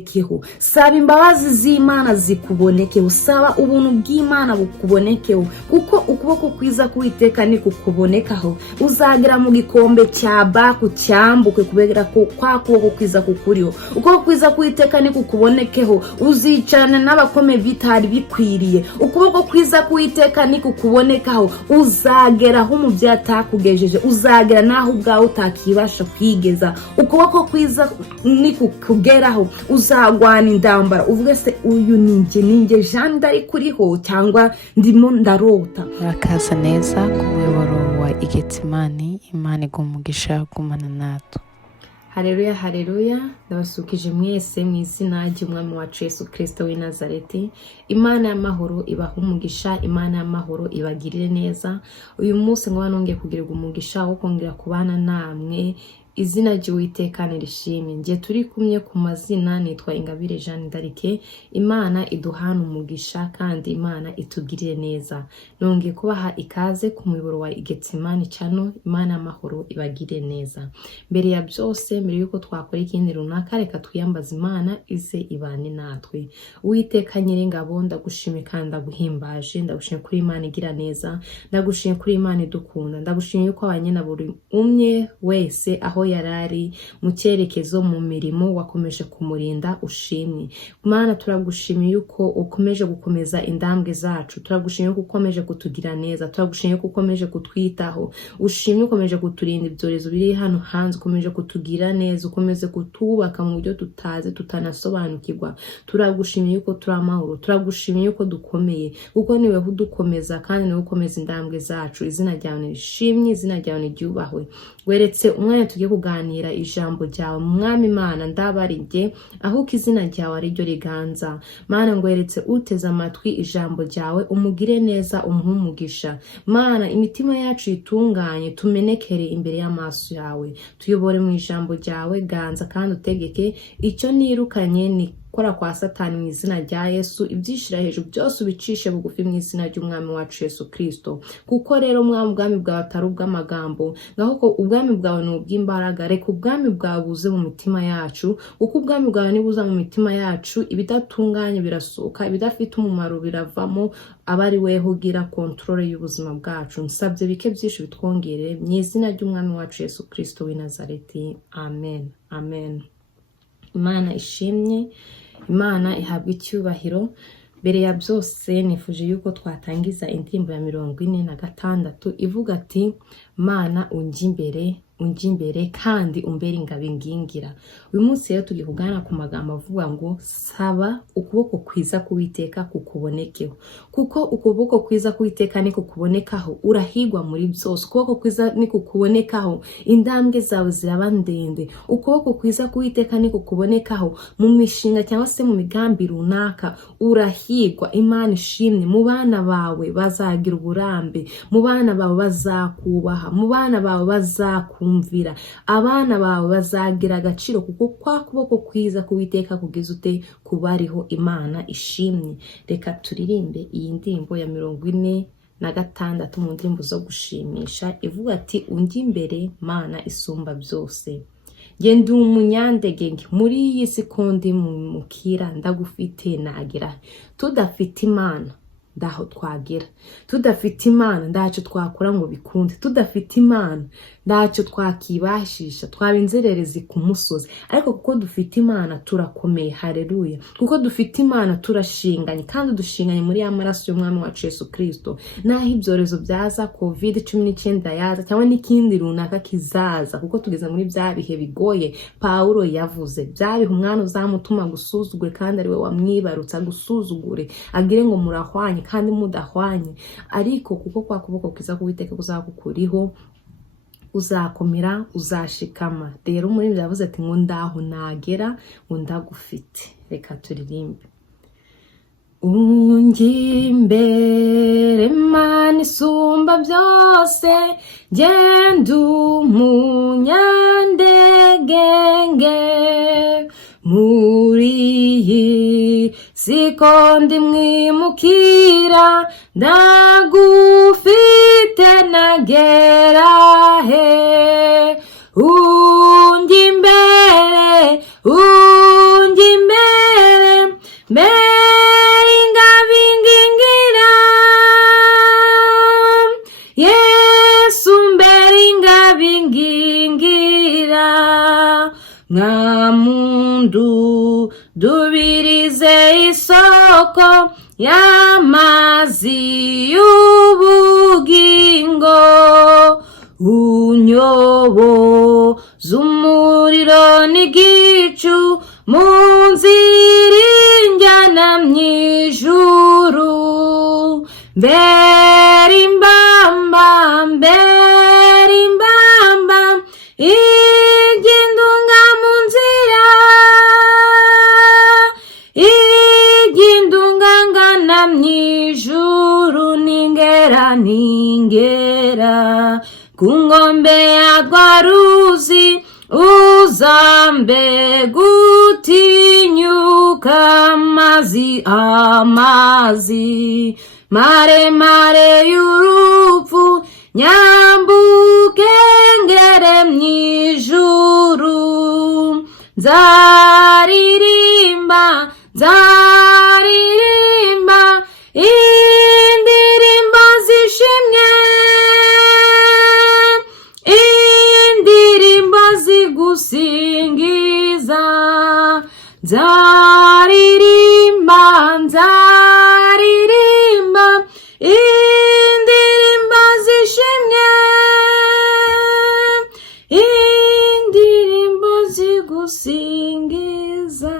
Kiho saba imbabazi z'Imana zikubonekeho, saba ubuntu bw'Imana bukubonekeho, kuko ukuboko kwiza k'Uwiteka ni kukubonekaho. Uzagera mu gikombe cya Baku cyambuke kubera ko kwa kuboko kwiza kukuriho. Ukuboko kwiza k'Uwiteka ni kukubonekeho, uzicarana n'abakome bitari bikwiriye. Ukuboko kwiza k'Uwiteka ni kukubonekaho, uzageraho mu byatakugejeje, uzagera naho ubwawe utakibasha kwigeza. Ukuboko kwiza ni kukugeraho, uzagwana indambara uvuge se uyu ninjye Jeanne d'Arc kuriho cyangwa ndimo ndarota. Urakaza neza ku muyoboro wa Igetsimani. Imana igumugisha gumana natwe. Haleluya, haleluya. Ndabasukije mwese mu izina ry'Umwami wacu Yesu Kristo w'i Nazareti. Imana y'amahoro ibaha umugisha, Imana y'amahoro ibagirire neza. Uyu munsi ngo nongeye kugirirwa umugisha wo kongera kubana namwe. Izina ry'Uwiteka nirishimwe. Ngiye turi kumwe ku mazina, nitwa Ingabire Jeanne d'Arc. Imana iduhana umugisha kandi Imana itugirire neza. Nongeye kubaha ikaze ku muyoboro wa Igetsimani channel. Imana y'amahoro ibagirire neza. Mbere ya byose, mbere yuko twakora ikindi runaka, reka twiyambaze Imana ize ibane natwe. Uwiteka Nyiringabo, ndagushimye kandi ndaguhimbaje. Ndagushimye kuri Imana igira neza, ndagushimye kuri Imana idukunda, ndagushimye yuko abanyena buri umwe wese aho yarari mu cyerekezo mu mirimo wakomeje kumurinda. Ushimwe Mana, turagushimiye yuko ukomeje gukomeza indambwe zacu, turagushimiye yuko ukomeje kutugira neza, turagushimiye yuko ukomeje kutwitaho, ushimye ukomeje kuturinda ibyorezo biri hano hanze, ukomeje kutugira neza, ukomeje kutubaka mu buryo tutazi tutanasobanukirwa. Turagushimiye yuko turi amahoro, turagushimiye yuko dukomeye, kuko niwe udukomeza kandi niwe ukomeza indambwe zacu. Izina ryawe nishimye, izina ryawe niryubahwe. Weretse umwanya tugiye kuganira ijambo ryawe Mwami Mana, ndabarije aho izina ryawe ari ryo riganza. Mana, ngweretse uteze amatwi ijambo ryawe, umugire neza, umugisha. Mana, imitima yacu itunganye, tumenekere imbere y'amaso yawe, tuyobore mu ijambo ryawe, ganza kandi utegeke icyo nirukanye ni kora kwa Satani mu izina rya Yesu. Ibyishira hejuru byose ubicishe bugufi mu izina ry'Umwami wacu Yesu Kristo. Kuko rero Mwami, ubwami bwawe atari ubw'amagambo, ngaho ko ubwami bwawe ni ubw'imbaraga. Reka ubwami bwawe buze mu mitima yacu, kuko ubwami bwawe nibuza mu mitima yacu, ibidatunganye birasohoka, ibidafite umumaro biravamo. Abari weho ugira kontrole y'ubuzima bwacu. Nsabye bike byinshi bitwongerere mu izina ry'Umwami wacu Yesu Kristo w'i Nazareti. Amen, amen. Imana ishimye, Imana ihabwa icyubahiro. Mbere ya byose nifuje yuko twatangiza indirimbo ya 46 ivuga ati Mana unjye imbere kandi umbere ingabo ingingira. Uyu munsi rero tugiye kugana ku magambo avuga ngo saba ukuboko kwiza k'Uwiteka kukubonekeho, kuko ukuboko kwiza k'Uwiteka ni kukubonekaho, urahigwa muri byose. Ukuboko kwiza ni kukubonekaho, indambwe zawe ziraba ndende. Ukuboko kwiza k'Uwiteka ni kukubonekaho mu mishinga cyangwa se mu migambi runaka, urahigwa. Imana ishimwe. Mu bana bawe bazagira uburambe, mu bana bawe bazakubaha, mu bana bawe bazakumvira, abana bawe bazagira agaciro, kuko kwa kuboko kwiza k'Uwiteka kugeza ute kubariho. Imana ishimwe. Reka turirimbe iyi ndirimbo ya 46 mu ndirimbo zo gushimisha ivuga ati unjye imbere Mana isumba byose. Ndi umunyandege muri iyi si ko ndi mukira, ndagufite nagira. Tudafite Imana ndaho twagera, tudafite Imana ndaco twakora ngo bikunde, tudafite Imana ndaco twakibashisha, twaba inzererezi ku musozi. Ariko kuko dufite Imana turakomeye. Haleluya. Kuko dufite Imana turashinganye, kandi dushinganye muri y'amaraso y'Umwami wacu Yesu Kristo. Naho ibyorezo byaza, COVID-19 yaza cyangwa n'ikindi runaka kizaza, kuko tugeze muri bya bihe bigoye. Paulo yavuze byabihe umwana uzamutuma gusuzugure kandi ariwe wamwibarutsa gusuzugure, agire ngo murahwanye kandi mudahwanye. Ariko kuko kwa kuboko kwiza k'Uwiteka kuzakukuriho, uzakomera, uzashikama. Rero muri byavuze ati ngo ndaho nagera, ngo ndagufite. Reka turirimbe. Unjye imbere Mana isumba byose, genda umunyandege muri iyi siko ndi mwimukira, ndagufite nagera he. Unjye imbere dubirize isoko y'amazi y'ubugingo, unyoboza umuriro n'igicu mu nzira injyana mw'ijuru. Mbere imbamba, mbere imbamba, igindunga mu nzira, igindunga ngana mw'ijuru, ningera ningera ku ngombe ya rwa ruzi, uzambe gutinyuka amazi maremare y'urupfu, nyambuke ngere mw'ijuru. Nzaririmba, nzaririmba indirimbo zishimye, indirimbo zigusingiza. Nzaririmba, nzaririmba indirimbo zishimye, indirimbo zigusingiza.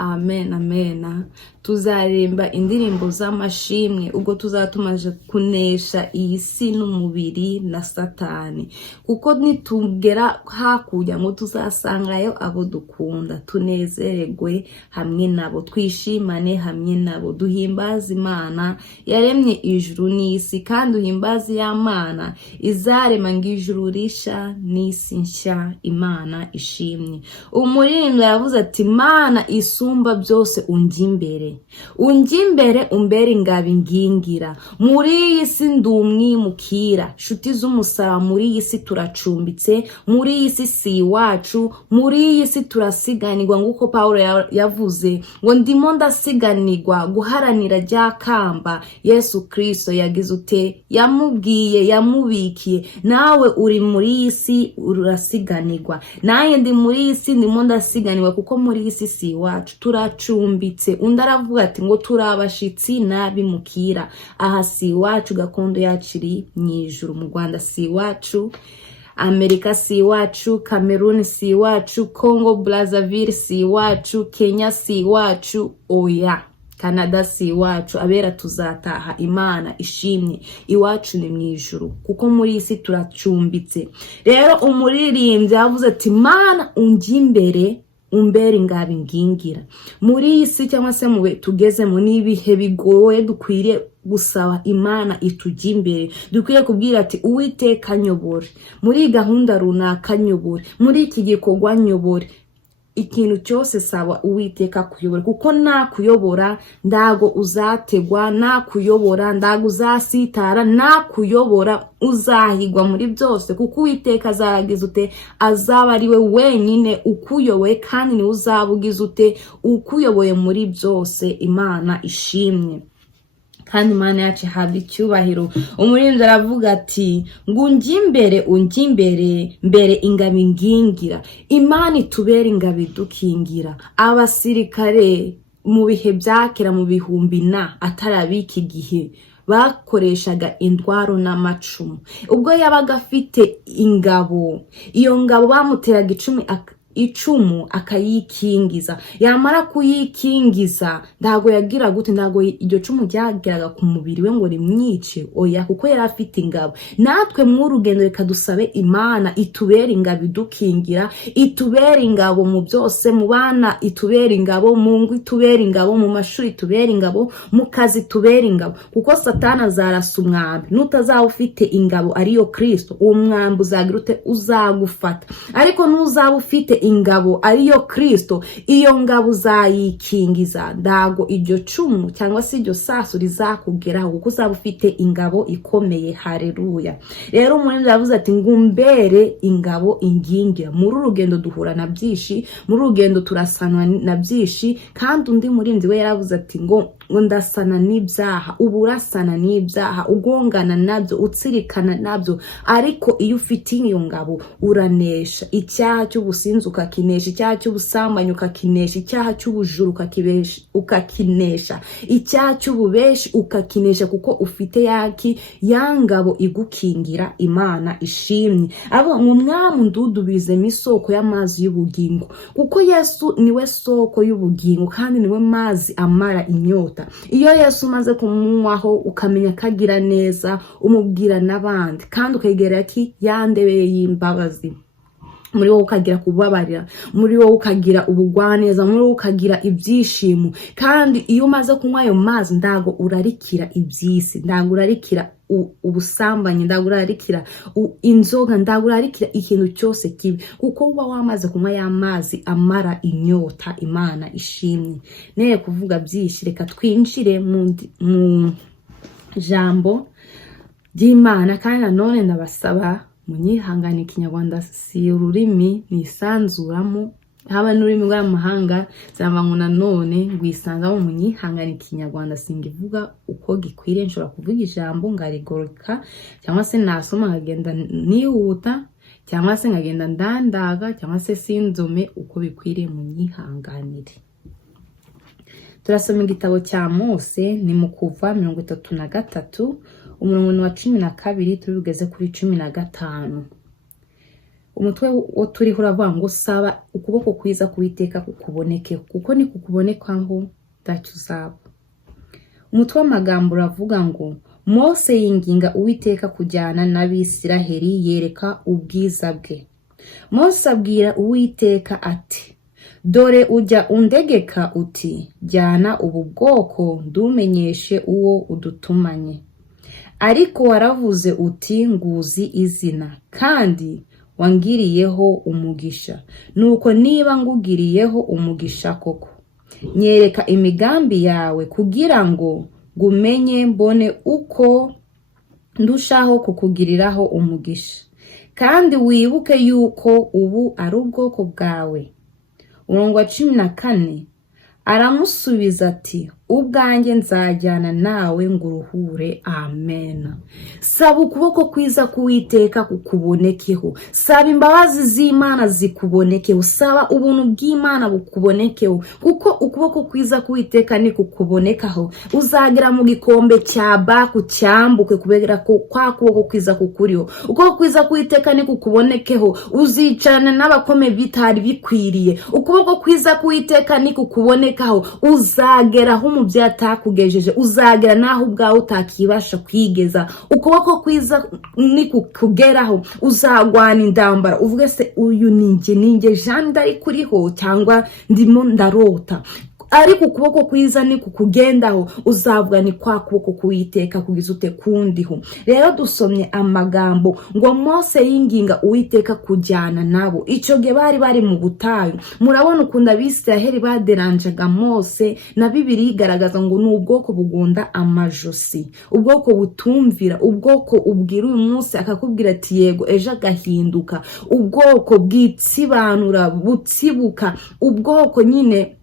Amen, amen. Tuzaririmba indirimbo z'amashimwe ubwo tuzaba tumaze kunesha iyi si n'umubiri na Satani, kuko nitugera hakurya ngo tuzasangayo abo dukunda, tunezererwe hamwe nabo, twishimane hamwe nabo, duhimbaze Imana yaremye ijuru n'isi, kandi uhimbaze ya Mana izarema ngo ijuru risha n'isi nshya. Imana ishimwe. Umuririmbyi yavuze ati, Mana isumba byose unjya imbere, unjya imbere umbere ingabo ingingira. Muri iyi si ndi umwimukira, nshuti z'umusaraba, muri iyi si turacumbitse, muri iyi si si iwacu, muri iyi si turasiganirwa, nk'uko Pawulo yavuze ngo ndimo ndasiganirwa guharanira rya kamba Yesu Kristo yagize ute, yamubwiye, yamubikiye. Nawe uri muri iyi si urasiganirwa, nanjye ndi muri iyi si ndimo ndasiganirwa, kuko muri iyi si si iwacu, turacumbitse. Undi aravuga ati ngo turabashitsi n'abimukira. Aha si iwacu, gakondo yacu iri mw'ijuru. Mu Rwanda si iwacu, Amerika si iwacu, Cameroon si iwacu, Congo Brazzaville si iwacu, Kenya si iwacu, oya, Canada si iwacu. Abera tuzataha. Imana ishimwe. Iwacu ni mw'ijuru, kuko muri isi turacumbitse. Rero umuririmbyi yavuze ati, Mana unjya imbere umbere ingabo ingingira. Muri iyi si cyangwa se mu tugezemo n'ibihe bigoye, dukwiriye gusaba Imana itujya imbere. Dukwiriye kubwira ati, Uwiteka nyobore muri gahunda runaka, nyobore muri iki gikorwa, nyobore. Ikintu cyose saba Uwiteka kuyobora, kuko nakuyobora ndago uzategwa, nakuyobora ndago uzasitara, nakuyobora uzahigwa muri byose, kuko Uwiteka azaragize ute, azaba ari we wenyine ukuyoboye, kandi ni uzabugize ute, ukuyoboye muri byose. Imana ishimwe, kandi Imana yacu ihabwa icyubahiro. Umuririmbyi aravuga ati, ngo unjya imbere, unjya imbere, mbere ingabo ingingira. Imana itubere ingabo idukingira. Abasirikare mu bihe bya kera, mu bihumbi atarabiki gihe, bakoreshaga indwaro n'amacumu. Ubwo yabaga afite ingabo, iyo ngabo bamuteraga icumu akayikingiza. Yamara kuyikingiza, ndago yagira gute, ndago iryo cumu ryageraga ku mubiri we ngo rimwice, oya, kuko yari afite ingabo. Natwe mw'urugendo reka dusabe Imana itubere ingabo idukingira, itubere ingabo mu byose, mu bana itubere ingabo, mu ngo itubere ingabo, mu mashuri itubere ingabo, mu kazi itubere ingabo, kuko Satani azarasa umwambi. Nutazaba ufite ingabo ariyo Kristo, uwo mwambi uzagira ute, uzagufata. Ariko nuzaba ufite ingabo ariyo Kristo, iyo ngabo uzayikingiza, ndago iryo cumu cyangwa se iryo sasu rizakugeraho, kuko uzaba ufite ingabo ikomeye. Haleluya. Rero umuririmbyi yavuze ati, ngo umbere ingabo ingingira. Muri urugendo duhura na byinshi, muri urugendo turasanwa na byinshi, kandi undi muririmbyi we yaravuze ati, ngo ngo ndasana n'ibyaha, ubu urasana n'ibyaha, ugongana nabyo, utsirikana nabyo. Ariko iyo ufite iyo ngabo uranesha icyaha cy'ubusinzi ukakinesha, icyaha cy'ubusambanyi ukakinesha, icyaha cy'ubujuru ukakinesha, icyaha cy'ububeshi ukakinesha, kuko ufite ya ngabo igukingira. Imana ishimye. Abo ngo mwami ndudubizemo isoko y'amazi y'ubugingo, kuko Yesu niwe soko y'ubugingo kandi niwe mazi amara inyota. Iyo Yesu umaze kumunywaho ukamenya kagira neza, umubwira n'abandi kandi ukegera yandebeye y'imbabazi. Muri wowe ukagira kubabarira, muri wowe ukagira ubugwaneza, muri wowe ukagira ibyishimo. Kandi iyo umaze kunywa ayo mazi ndago urarikira ibyisi, ndago urarikira ubusambanyi, ndago urarikira inzoga, ndago urarikira ikintu cyose kibi, kuko uba wamaze kunywa ya mazi amara inyota. Imana ishimye. Neye kuvuga byinshi, reka twinjire mu jambo ry'Imana. Kandi nanone ndabasaba munyihangane, Ikinyarwanda si ururimi nisanzuramo, haba n'ururimi rw'amahanga zamba ngo nanone ngwisanzamo. Munyihangane, Ikinyarwanda singivuga uko gikwiriye. Nshobora kuvuga ijambo ngarigoroka, cyangwa se nasoma nkagenda nihuta, cyangwa se nkagenda ndandaga, cyangwa se sinzume uko bikwiriye. Munyihanganire. Turasoma igitabo cya Mose, ni mu Kuva 33 umurongo wa 12 turugeze kuri 15. Umutwe wo turiho uravuga ngo saba ukuboko kwiza kuwiteka kukuboneke, kuko ni kukubonekaho ntacyo uzaba. Umutwe w'amagambo uravuga ngo Mose yinginga Uwiteka kujyana n'Abisiraheli yereka ubwiza bwe. Mose abwira Uwiteka ati, dore ujya undegeka uti jyana ubu bwoko ndumenyeshe uwo udutumanye. Ariko waravuze uti nguzi izina, kandi wangiriyeho umugisha. Nuko niba ngugiriyeho umugisha koko, nyereka imigambi yawe kugira ngo ngumenye, mbone uko ndushaho kukugiriraho umugisha. Kandi wibuke yuko ubu ari ubwoko bwawe. Umurongo wa 14 aramusubiza ati, ubwanjye nzajyana nawe nguruhure. Amen. Saba ukuboko kwiza kuwiteka kukubonekeho, saba imbabazi z'Imana zikubonekeho, saba ubuntu bw'Imana bukubonekeho, kuko ukuboko kwiza kuwiteka ni kukubonekaho. Uzagera mu gikombe cya Baku cyambuke kubera ko kwa kuboko kwiza kukuriho. Ukuboko kwiza kuwiteka ni kukubonekeho, uzicarana n'abakome bitari bikwiriye. Ukuboko kwiza kuwiteka ni kukubonekaho, uzageraho mu byatakugejeje, uzagera naho ubwawe utakibasha kwigeza. Ukuboko kwiza ni kukugeraho, uzagwana indambara uvuge se uyu ninjye Jean ndari kuriho cyangwa ndimo ndarota. Ariko ukuboko kwiza ni kukugendaho, uzavuga ni kwa kuboko kuwiteka kugize ute kundiho. Rero dusomye amagambo ngo Mose yinginga Uwiteka kujyana nabo. Icyo gihe bari mu butayu. Murabona ukunda Abisiraheli baderanjaga Mose, na Bibiliya igaragaza ngo ni ubwoko bugunda amajosi, ubwoko butumvira, ubwoko ubwira uyu munsi akakubwira ati yego ejo agahinduka, ubwoko bwitsibanura butsibuka, ubwoko nyine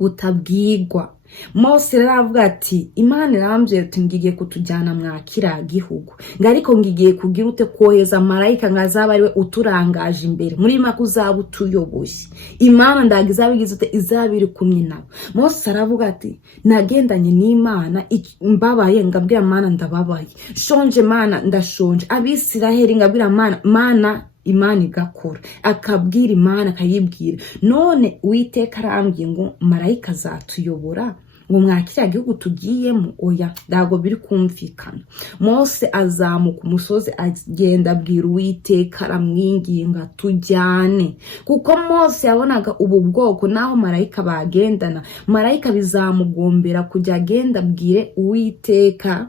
utabwigwa. Mose aravuga ati, Imana irambye ati ngiye kutujyana mwakira gihugu, ariko ngiye kugira ute kohereza marayika ngazaba ariwe uturangaje imbere, muri make uzaba utuyoboye. Imana ndagizabigize ute izabiri kumwe nabo. Mose aravuga ati, nagendanye n'Imana mbabaye ngabwira Mana ndababaye, shonje Mana ndashonje. Abisiraheli ngabwira Mana Imana igakora, akabwira Imana akayibwira. None Uwiteka arambye ngo marayika azatuyobora ngo mwakira gihugu tugiyemo. Oya, ndago biri kumvikana. Mose azamuka umusozi agenda abwira Uwiteka, aramwinginga tujyane, kuko Mose yabonaga ubu bwoko naho marayika bagendana, marayika bizamugombera kujya agenda abwire Uwiteka.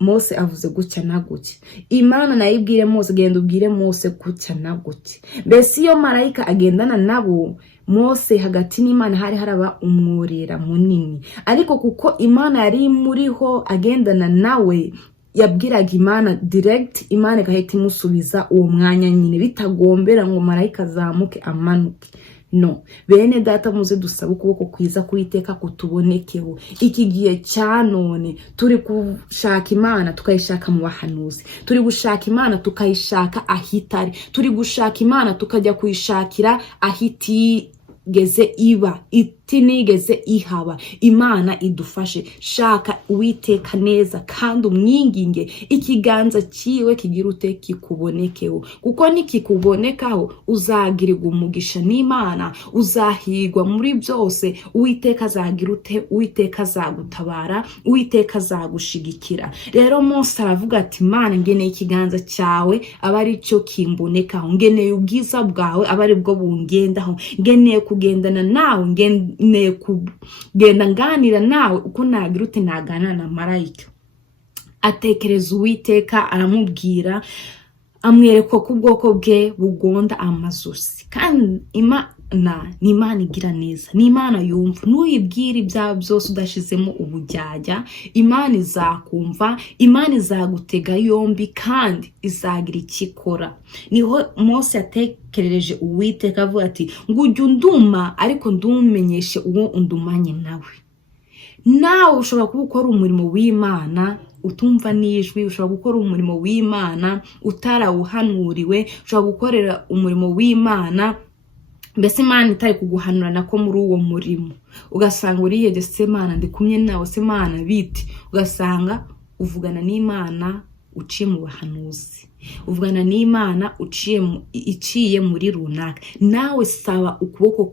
Mose avuze gutya na gutya, Imana nayibwire Mose genda ubwire Mose gutya na gutya. Mbese iyo marayika agendana nabo, Mose hagati n'Imana hari haraba umworera munini. Ariko kuko Imana yari muriho agendana nawe, yabwiraga Imana direct, Imana igahita imusubiza uwo mwanya nyine, bitagombera ngo marayika azamuke amanuke. no. Bene data muze dusaba ukuboko kwiza k'Uwiteka kutubonekeho. Iki gihe cya none turi gushaka Imana tukayishaka mu bahanuzi, turi gushaka Imana tukayishaka ahitari, turi gushaka Imana tukajya kuyishakira ahitigeze iba, itinigeze ihaba. Imana idufashe. Shaka Uwiteka neza kandi umwinginge, ikiganza cyiwe kigira ute kikubonekeho, kuko nikikubonekaho uzagirirwa umugisha n'Imana, uzahirwa muri byose. Uwiteka azagira ute, Uwiteka azagutabara, Uwiteka azagushigikira. Rero Mose aravuga ati Mana ngeneye ikiganza cyawe aba ari cyo kimbonekaho, ngeneye ubwiza bwawe aba ari bwo bungendaho, ngeneye kugendana nawe, ngeneye kugenda nganira nawe uko nagira ute nagana na marayika. Atekereza Uwiteka, aramubwira, amwereka ko ubwoko bwe bugonda amazosi. Kandi ni Imana igira neza, ni Imana yumva. Nuyibwira ibyawe byose udashizemo ubujyajya, Imana izakumva, Imana izagutega yombi kandi izagira ikikora. Niho Mose yatekerereje Uwiteka avuga ati ngo ujye unduma ariko ndumenyeshe uwo undumanye nawe. Nawe ushobora kuba ukora umurimo w'Imana utumva n'ijwi, ushobora gukora umurimo w'Imana utarawuhanuriwe, ushobora gukorera umurimo w'Imana mbese Imana itari kuguhanura nako muri uwo murimo, ugasanga uriyede se Mana ndi kumwe nawe, se Mana biti, ugasanga uvugana n'Imana uciye mu bahanuzi, uvugana n'Imana iciye muri runaka. Nawe saba ukuboko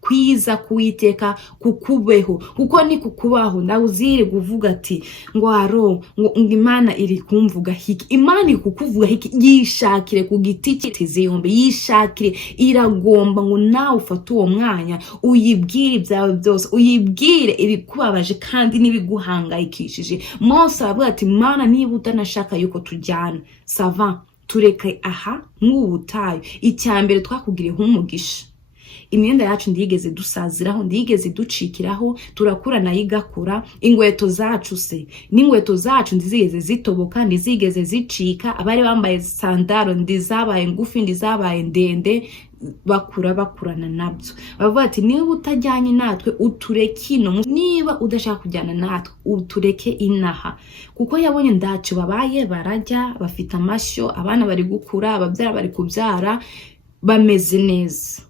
kwiza k'Uwiteka kukubeho, kuko ni kukubaho nawe uzire kuvuga ati ngo Imana iri kumvuga hiki. Imana kukuvuga hiki, yishakire ku giti cye yombe, yishakire, iragomba ngo nawe ufate uwo mwanya uyibwire ibyawe byose, uyibwire ibikubabaje kandi n'ibiguhangayikishije. Mose aravuga ati Mana niba utanashaka yuko tujyana sava tureke aha nk'ubutayu. Icyambere twakugiriyeho umugisha, imyenda yacu ndigeze dusaziraho, ndigeze ducikiraho, turakura nayo igakura. Ingweto zacu se n'ingweto zacu ndizigeze zitoboka, ndizigeze zicika. Abari bambaye sandalo ndizabaye ngufi, ndizabaye ndende, bakurana nabyo. Bavuga ati niba utajyanye natwe utureke ino, niba udashaka kujyana natwe utureke inaha. Kuko yabonye ndacu babaye, barajya bafite amashyo, abana bari gukura, ababyara bari kubyara, bameze neza,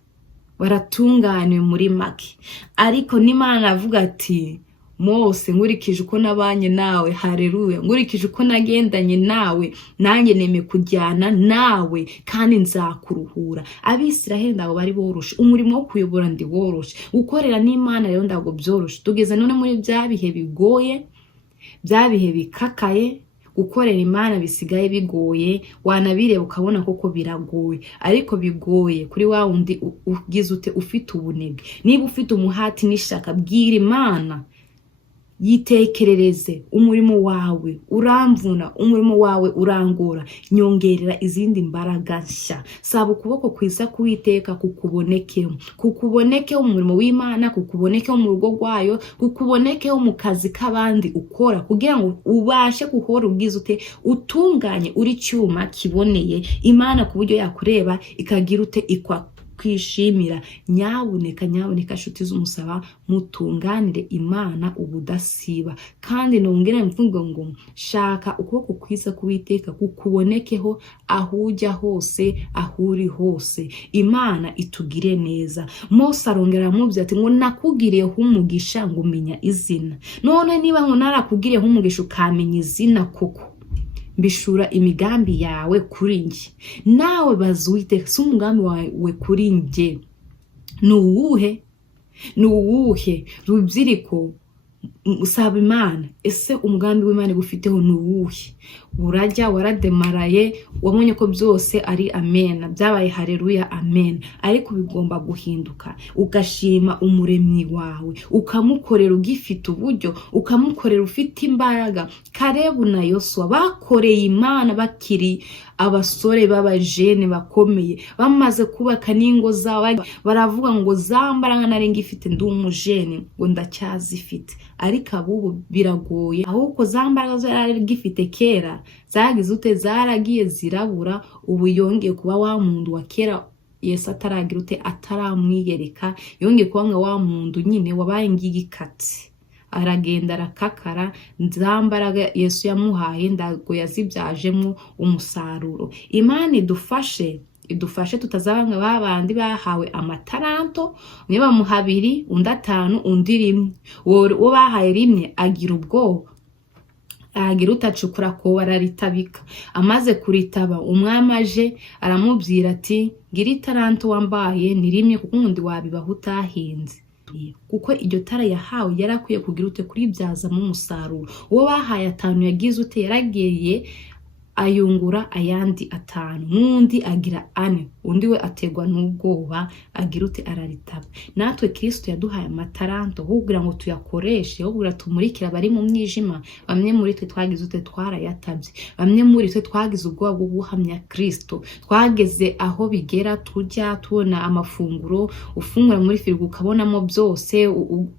baratunganiwe muri make. Ariko n'Imana avuga ati Mose nkurikije uko nabanye nawe, haleluya, nkurikije uko nagendanye nawe, nanjye neme kujyana nawe kandi nzakuruhura. Abisiraheli nabo bari boroshe, umurimo wo kuyobora ndi woroshe, gukorera n'Imana rero ndago byoroshe. Tugeze none muri bya bihe bigoye, bya bihe bikakaye, gukorera Imana bisigaye bigoye. Wanabireba ukabona koko biragoye, ariko bigoye kuri wa wundi ugize ute ufite ubunebwe. Niba ufite umuhati n'ishaka, bwira Imana, yitekerereze, umurimo wawe uramvuna, umurimo wawe urangora, nyongerera izindi mbaraga nshya. Saba ukuboko kwiza k'Uwiteka kukubonekeho umurimo w'Imana, kukubonekeho mu rugo rwayo, kukubonekeho mu kazi k'abandi ukora, kugira ngo ubashe guhora ubwiza ute utunganye, uri cyuma kiboneye Imana, ku buryo yakureba ikagira ute kwishimira. Nyabuneka nshuti z'umusaba, mutunganire Imana ubudasiba. Kandi nongera mvuga ngo shaka ukuboko kwiza k'Uwiteka kukubonekeho aho ujya hose, aho uri hose. Imana itugire neza. Mose arongera amubwira ati ngo nakugiriyeho umugisha ngo umenya izina. None niba ngo narakugiriyeho umugisha ukamenya izina koko, mbishura imigambi yawe kuri njye. Nawe baza Uwiteka, si umugambi wawe kuri njye ni uwuhe rubyiruko? Usaba Imana, ese umugambi w'Imana gufiteho ni uwuhe? Urajya warademaraye, wabonye ko byose ari amen, byabaye haleluya amen, ariko bigomba guhinduka. Ugashima umuremyi wawe, ukamukorera ugifite uburyo, ukamukorera ufite imbaraga. Kalebu na Yosuwa bakoreye Imana bakiri abasore b'abajene bakomeye, bamaze kubaka n'ingo zabo, baravuga ngo zambaraga nari ngifite ndi umujene ngo ndacyazifite. Ariko abubu biragoye, ahubwo zambaraga zari gifite kera zagize ute zaragiye zirabura. Ubu yongeye kuba wa muntu wa kera Yesu ataragira ute ataramwiyereka yongeye kuba wa muntu nyine wabaye ngigikatsi aragenda arakakara za mbaraga Yesu yamuhaye ndago yazibyajemo umusaruro. Imana idufashe tutazabanga babandi bahawe amataranto niba bamuha 2 undi 5 undi 1 uwo bahaye 1 agira ubwoba agira utacukura ko bararitabika. Amaze kuritaba umwami aje aramubwira ati ngira itaranto wambaye ni 1 kuko undi wabibaho utahinze, kuko iryo tara yahawe yarakwiye kugira ute kuribyazamo umusaruro. Uwo bahaye 5 yagize ute yarageye ayungura ayandi 5 n'undi agira 4 undi we ategwa n'ubwoba agira ute araritaba. Natwe Kristo yaduhaye amataranto kugira ngo tuyakoreshe kugira tumurikira bari mu mwijima. Bamwe muri twe twagize ute twarayatabye, bamwe muri twe twagize ubwoba bwo guhamya Kristo, twageze aho bigera tujya tubona amafunguro ufungura muri firigo ukabonamo byose,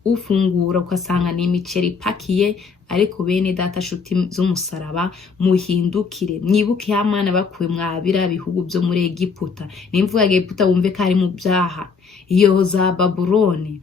ufungura ukasanga ni imiceri ipakiye. Ariko bene data shuti z'umusaraba muhindukire mwibuke ya mana bakuye mwabira bihugu byo muri Egiputa. Nimvuga Egiputa wumve ko ari mu byaha, iyo za Babuloni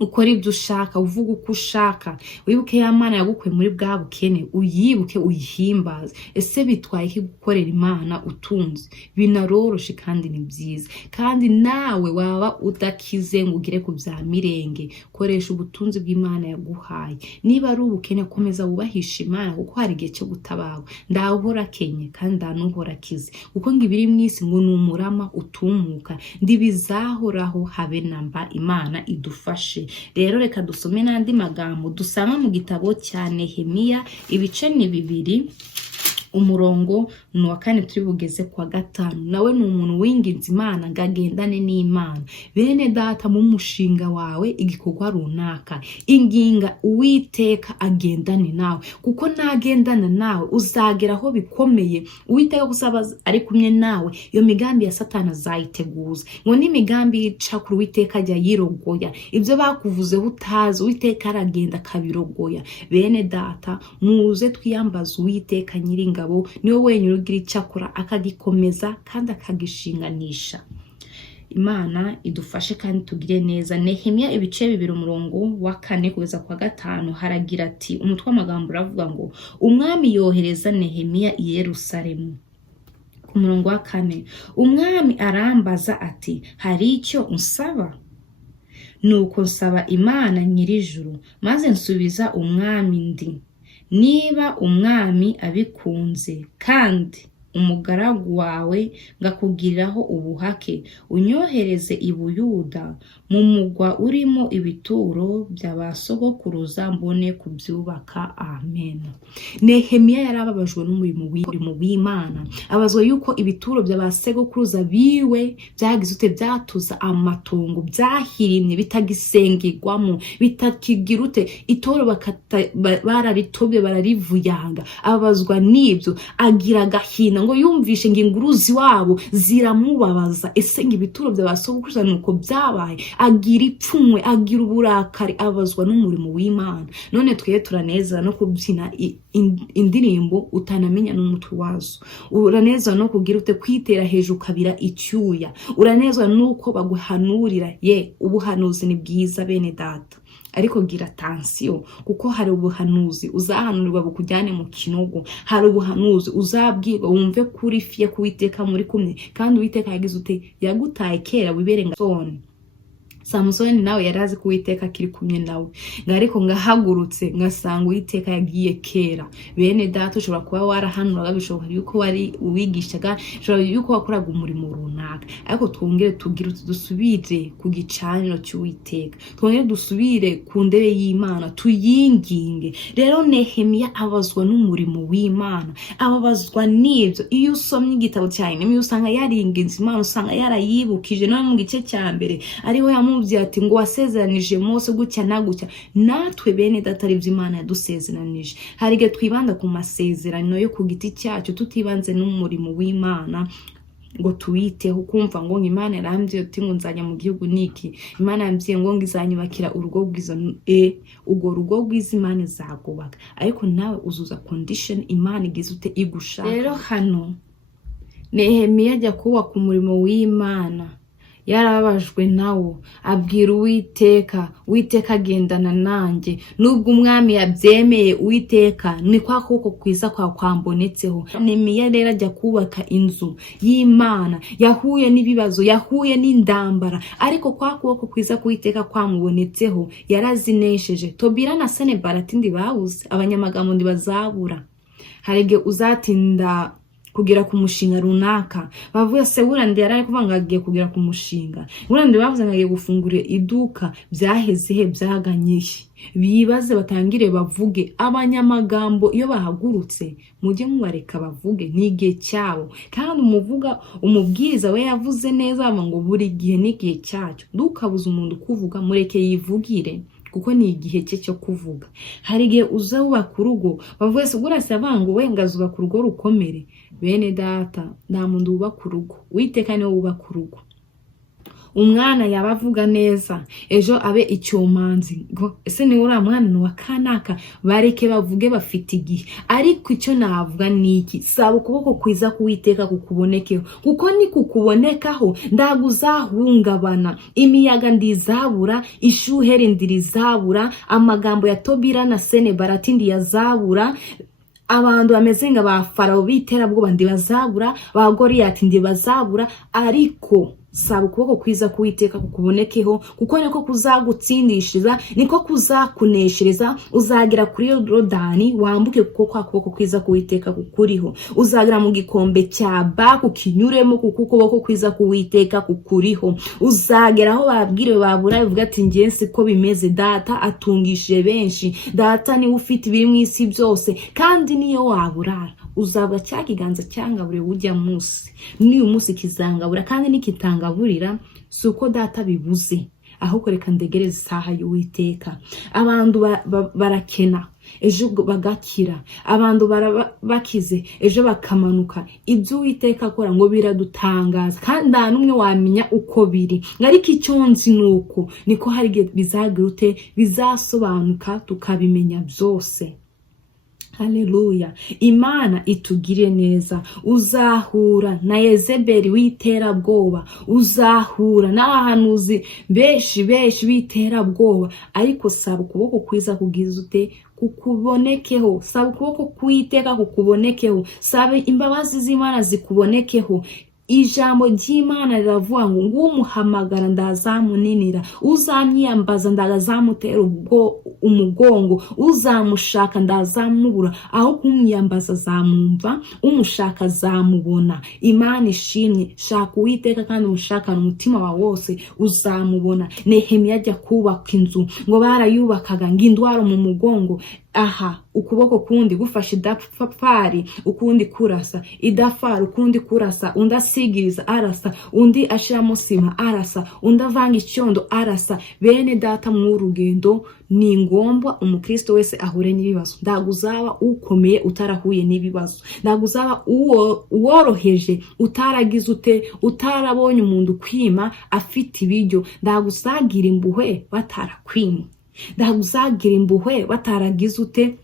ukora ibyo ushaka uvuga uko ushaka. Wibuke ya mana yagukuye muri bwa bukene, uyibuke uyihimbaze. Ese bitwaye iki gukorera Imana utunze? Binaroroshe kandi ni byiza. Kandi nawe waba udakize ngo ugire ku bya mirenge, koresha ubutunzi bw'Imana yaguhaye. Niba ari ubukene komeza wubahisha Imana kuko hari igihe cyo gutabawa. Ndahora kenye kandi ndanuhora kize, kuko ngibiri mwisi ngo numurama utumuka ndibizahoraho habe namba. Imana idufashe. Rero reka dusome n'andi magambo dusanga mu gitabo cya Nehemiya ibice ni 2 umurongo ni wa 4 turi bugeze kwa 5. Nawe ni umuntu winginze Imana ngagendane n'Imana. Bene data mu mushinga wawe igikorwa runaka inginga Uwiteka agendane nawe, kuko nagendana nawe uzageraho bikomeye. Uwiteka gusaba ari kumwe nawe iyo migambi ya Satani azayiteguza. Ngo ni migambi yica kuri Uwiteka ajya yirogoya, ibyo bakuvuze utazi Uwiteka aragenda kabirogoya. Bene data muze twiyambaza Uwiteka nyiringa niwe wenyine ugira icyakora akagikomeza kandi akagishinganisha. Imana idufashe kandi tugire neza. Nehemiya ibice 2 umurongo wa 4 kugeza kwa 5 haragira ati, umutwe w'amagambo uravuga ngo umwami yohereza Nehemiya i Yerusalemu. Ku murongo wa 4 umwami arambaza ati hari icyo unsaba? Nuko nsaba Imana nyirijuru, maze nsubiza umwami ndi niba umwami abikunze kandi umugaragu wawe ngakugiriraho ubuhake, unyohereze i Buyuda mu mugwa urimo ibituro by'abasogokuruza mbone kubyubaka. Amen. Nehemiya yarababajwe n'umurimo w'Imana, abazwa yuko ibituro by'abasogokuruza biwe byagize ute byatuza amatungo, byahirimye bitagisengirwamo, bitakigira ute itoro bararitobye bararivuyanga. Ababazwa n'ibyo agira gahina ngo yumvishe nginguruzi wabo ziramubabaza. Ese ngibituro by'abasogokuruza nuko byabaye? Agira ipfumwe, agira uburakari, abazwa n'umurimo w'Imana. None twiye turaneza no kubyina indirimbo utanamenya n'umutwe wazo, uraneza no kugira ute kwitera hejuru kabira icyuya, uraneza nuko baguhanurira. Ubuhanuzi ni bwiza bene data, ariko gira tension, kuko hari ubuhanuzi uzahanurirwa bukujyane mu kinogo, hari ubuhanuzi uzabwirwa wumve kuri fiye kuwiteka muri kumwe, kandi Uwiteka yagize ute yagutaye kera wiberenga sone. Samusoni nawe yarazi ko Uwiteka kiri kumwe nawe, ariko ngahagurutse ngasanga Uwiteka yagiye kera. Bene data ushobora kuba warahanuraga, bishoboka yuko wari uwigishaga, ushobora yuko wakoraga umurimo runaka, ariko twongere tugire dusubire ku gicaniro cy'Uwiteka, twongere dusubire ku ndebe y'Imana tuyinginge. Rero Nehemiya abazwa n'umurimo w'Imana, ababazwa n'ibyo. Iyo usomye igitabo cya Nehemiya usanga yaringinze Imana, usanga yarayibukije. No mu gice cya mbere ariho ati ngo wasezeranije Mose gutya na gutya. Natwe bene data ari by'Imana yadusezeranije. Hari igihe twibanda ku masezerano yo ku giti cyacu tutibanze n'umurimo w'Imana ngo tuwiteho, kumva ngo Imana yarambye ati ngo nzajya mu gihugu niki, Imana yambye ngo ngizanyubakira urugo rwiza. Ubwo rugo rwiza Imana izagubaka, ariko nawe uzuza condition Imana igize ute igushaka. Rero hano Nehemiya ajya kubaka umurimo w'Imana, yarababajwe nawo, abwira Uwiteka, Uwiteka agendana nanjye, nubwo umwami yabyemeye, Uwiteka ni kwa kuboko kwiza kwa kwambonetseho. Nehemiya rero ajya kubaka inzu y'Imana, yahuye n'ibibazo, yahuye n'indambara, ariko kwa kuboko kwiza k'Uwiteka kwamubonetseho yarazinesheje. Tobira na Sanibalati ndibabuze, abanyamagambo ndibazabura. Harige uzatinda kugera ku mushinga runaka, bavuye se burandi yaraye kuvanga agiye kugera ku mushinga, burandi bavuze ngagiye gufungura iduka, byaheze he, byaganyishye. Bibaze batangire bavuge. Abanyamagambo iyo bahagurutse mujye mubareka bavuge, n'igihe cyabo. Kandi umubwiriza we yavuze neza ngo buri gihe n'igihe cyacyo, dukabuza umuntu kuvuga, mureke yivugire, kuko ni igihe cye cyo kuvuga. Hari igihe uza wubaka urugo, bavuye se urase abango wengaza ubaka urugo rukomere. Bene data, nta muntu wubaka urugo, Uwiteka niwe wubaka urugo. Umwana yabavuga neza, ejo abe icyomanzi ngo ese ni uriya mwana ni wa kanaka, bareke bavuge bafite igihe. Ariko icyo navuga ni iki, saba ukuboko kwiza k'Uwiteka kukubonekeho, kuko ni kukubonekaho ndago uzahungabana. Imiyaga ndizabura, ishuheri ndirizabura, amagambo ya Tobira na Sanibalati ndiyazabura, abantu bameze nga ba Farawo b'iterabwoba ndibazabura, ba Goliyati ndibazabura. Ariko saba ukuboko kwiza k'Uwiteka kukubonekeho, kuko niko kuzagutsindishiriza, niko kuzakuneshereza. Uzagera kuri Yorodani wambuke, kuko kwa kuboko kwiza k'Uwiteka kukuriho. Uzagera mu gikombe cya Baku kinyuremo, kuko ukuboko kwiza k'Uwiteka kukuriho. Uzagera aho babwire babura bivuga ati ngiye siko bimeze, data atungishije benshi, data niwe ufite ibiri mu isi byose. Kandi niyo waburara, uzabwa cya kiganza cyangabure ujya munsi, ni umunsi kizangabura. Kandi nikitangaburira si uko data bibuze, ahubwo reka ndegereze isaha y'Uwiteka. Abantu barakena, ejo bagakira. Abantu bakize, ejo bakamanuka. Ibyo Uwiteka akora ngo biradutangaza, kandi nta n'umwe wamenya uko biri. Ariko icyo nzi nuko niko hari igihe bizagira ute, bizasobanuka tukabimenya byose. Haleluya. Imana itugire neza. Uzahura na Yezebeli w'iterabwoba, uzahura n'abahanuzi benshi b'iterabwoba, ariko saba ukuboko kwiza kugize ute, kukubonekeho. Saba ukuboko k'Uwiteka kukubonekeho, saba imbabazi z'Imana zikubonekeho. Ijambo ry'Imana riravuga ngo ngumuhamagara ndazamuninira, uzamyiyambaza ndazamutera umugongo, uzamushaka ndazamubura. Aho kumwiyambaza azamumva, umushaka azamubona. Imana ishimye. Shaka Uwiteka kandi umushakana umutima wawe wose, uzamubona. Nehemiya ajya kubaka inzu, ngo barayubakaga ngindwaro mu mugongo. Aha ukuboko kundi gufashe idafari, ukundi kurasa idafari, ukundi kurasa, undi asigiriza arasa, undi ashiramo sima arasa, undi avanga icyondo arasa. Bene data, mu rugendo ni ngombwa umukristo wese ahure n'ibibazo. Ndago uzaba ukomeye utarahuye n'ibibazo, ndago uzaba uworoheje utaragize ute, utarabonye umuntu kwima afite ibiryo. Ndago uzagira impuhwe batarakwima, ndago uzagira impuhwe bataragize ute,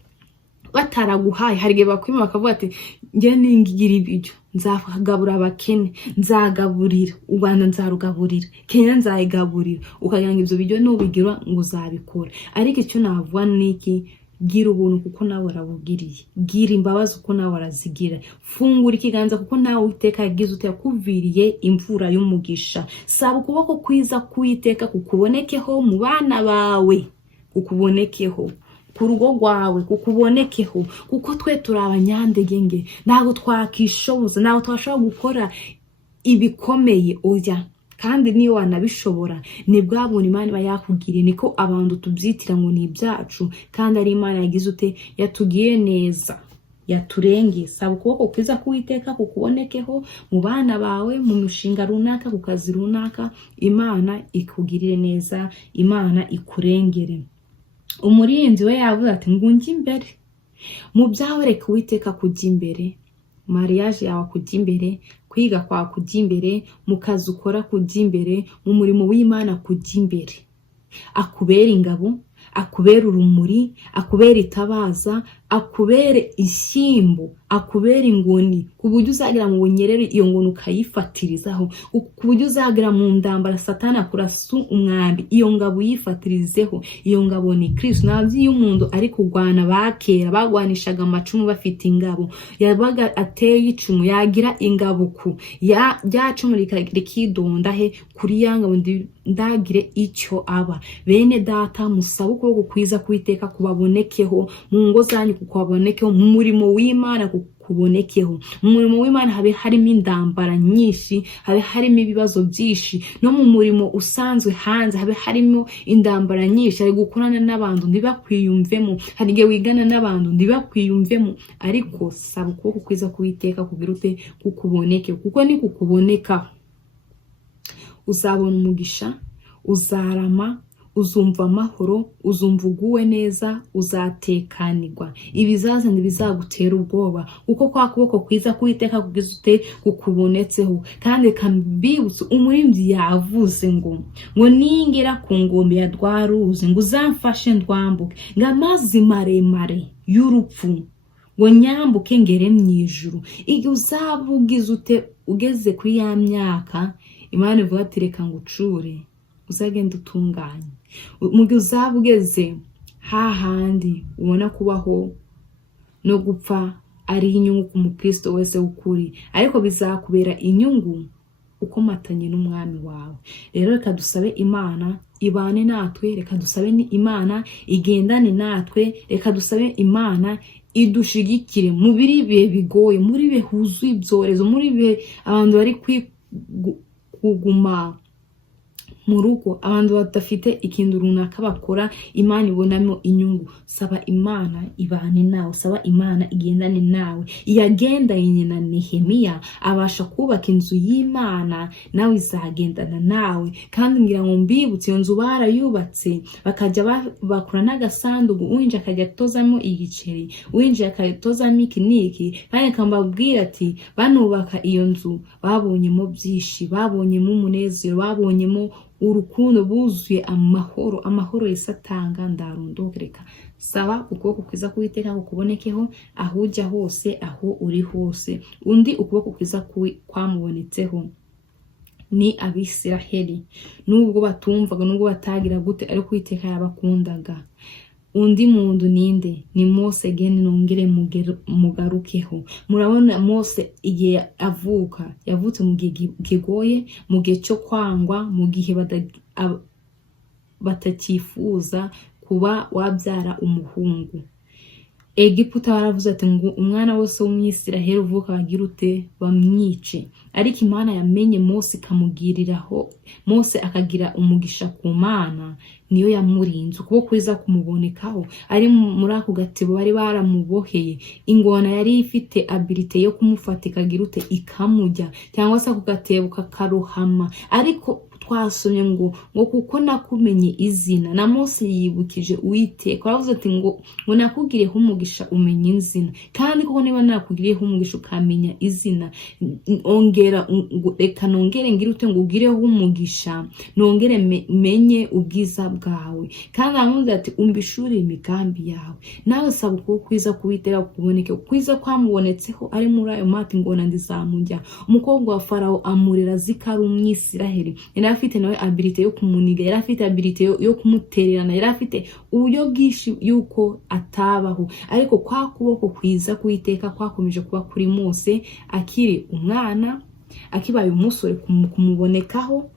bataraguhaye. Hari igihe bakwima bakavuga ati njye ningigira ibiryo, nzagabura abakene, nzagaburira u Rwanda, nzarugaburira Kenya, nzayigaburira. Ukagira ngo ibyo biryo nubigira ngo uzabikora. Ariko icyo navuga niki, gira ubuntu kuko nawe warabugiriye, gira imbabazi kuko nawe warazigira. Fungura ikiganza kuko nawe Uwiteka yagize ute, yakuviriye imvura y'umugisha. Saba ukuboko kwiza k'Uwiteka kukubonekeho, mu bana bawe kukubonekeho, ku rugo rwawe kukubonekeho, kuko twe turi abanyandegenge, ntabwo twakishoboza, ntabwo twashobora gukora ibikomeye. Oya, kandi niyo wanabishobora ni bwa buntu Imana iba yakugiriye. Niko abantu tubyitira ngo ni ibyacu, kandi ari Imana yagize ute, yatugiye neza, yaturengeye. Saba ukuboko kwiza k'Uwiteka kukubonekeho, mu bana bawe, mu mushinga runaka, ku kazi runaka. Imana ikugirire neza, Imana ikurengere. Umurinzi we yavuze ati ngunjye imbere mu byawe, reka Uwiteka kujya imbere. Mariage yawe kujya imbere, kwiga kwa kujya imbere, mu kazi ukora kujya imbere, mu murimo w'Imana kujya imbere. Akubera ingabo, akubera urumuri, akubera itabaza, akubere ishyimbo, akubere ingoni, ku buryo uzagira mu bunyerere iyo ngoni ukayifatirizaho, ku buryo uzagira mu ndambara satani akurasa umwambi, iyo ngabo uyifatirizeho. Iyo ngabo ni Kristo. Nabyo iyo umuntu ari kurwana, bakera bagwanishaga amacumu bafite ingabo, yabaga ateye icumu yagira ingabo ku rya cumu rikidonda he kuri ya ngabo ndagire icyo aba. Bene data, musabe ukuboko kwiza kwiteka kubabonekeho mu ngo zanyu, kubabonekeho mu murimo w'Imana, kubonekeho mu murimo w'Imana. Habe harimo indambara nyinshi, habe harimo ibibazo byinshi, no mu murimo usanzwe hanze habe harimo indambara nyinshi. Hari gukorana n'abantu ntibakwiyumvemo, hari igihe wigana n'abantu ntibakwiyumvemo, ariko saba ukuboko kwiza kwiteka kugira ute kukuboneke, kuko ni kukuboneka uzabona umugisha, uzarama, uzumva amahoro, uzumva uguwe neza, uzatekanirwa. Ibizaza ntibizagutera ubwoba, kuko kwa kuboko kwiza kwiteka kugize ute kukubonetseho. Kandi kambibutse umuririmbyi yavuze ngo ningera ku ngombe ya Rwaruzi, ngo uzamfashe ndwambuke ng'amazi maremare y'urupfu, ngo nyambuke ngere mu ijuru. Igihe uzabugize ute ugeze kuri ya myaka Imana ivuga ati reka ngucure, uzagenda utunganye. Mu gihe uzaba ugeze hahandi ubona kubaho no gupfa ari inyungu ku mukristo wese w'ukuri, ariko bizakubera inyungu ukomatanye n'umwami wawe. Rero reka dusabe Imana ibane natwe, reka dusabe ni Imana igendane natwe, reka dusabe Imana idushigikire mu biri bihe bigoye, muri bihe huzuye ibyorezo, muri bihe abantu bari kuguma mu rugo, abantu badafite ikintu runaka bakora Imana ibonamo inyungu. Saba Imana ibane nawe, saba Imana igendane nawe. Yagendanye na Nehemiya abasha kubaka inzu y'Imana, nawe izagendana nawe. Kandi ngira ngo mbibutse iyo nzu barayubatse, bakajya bakora n'agasanduku, uwinje akajya atozamo igiceri, uwinje akatozamo ikiniki. Kandi kambabwira ati banubaka iyo nzu babonyemo byinshi, babonyemo umunezero, babonyemo urukundo, buzuye amahoro. Amahoro Yesu atanga ndarondoreka. Saba ukuboko kwiza kwiteka kukubonekeho aho ujya hose, aho uri hose. Undi ukuboko kwiza kwamubonetseho ni Abisiraheli, nubwo batumvaga, nubwo batagira gute, ariko Uwiteka yabakundaga. Undi muntu ninde? Ni Mose. Gene nongere mugarukeho. Murabona Mose igihe avuka, yavutse mu gihe kigoye, mu gihe cyo kwangwa, mu gihe batakifuza kuba wabyara umuhungu. Egiputa baravuze ati ngo umwana wose w'Umwisiraheli uvuka bagira ute bamwice. Ariko Imana yamenye Mose ikamugiriraho, Mose akagira umugisha ku Mana, niyo yamurinze. Ukuboko kwiza kumubonekaho ari muri ako gatebo bari baramuboheye. Ingona yari ifite abilite yo kumufata ikagira ute ikamujya, cyangwa se ako gatebo kakarohama. Ariko twasomye ngo kuko nakumenye izina. Na Mose yibukije Uwiteka, baravuze ati ngo nakugiriyeho umugisha umenya izina. Kandi koko niba nakugiriyeho umugisha ukamenya izina, reka nongere ngire ute ngo ugireho umugisha, nongere menye ubwiza bwawe. Kandi aravuze ati umbishurire imigambi yawe. Nawe saba ukuboko kwiza kuwiteka kuboneke, kwiza kwamubonetseho ari muri ayo mati ngona ndizamujya. Umukobwa wa Farawo amurera zikari Umwisiraheli, yari afite nawe abilite yo kumuniga, yari afite abilite yo kumutererana, yari afite uburyo bwinshi yuko atabaho. Ariko kwa kuboko kwiza kuwiteka kwakomeje kuba kuri Mose akiri umwana, akibaye umusore kumubonekaho.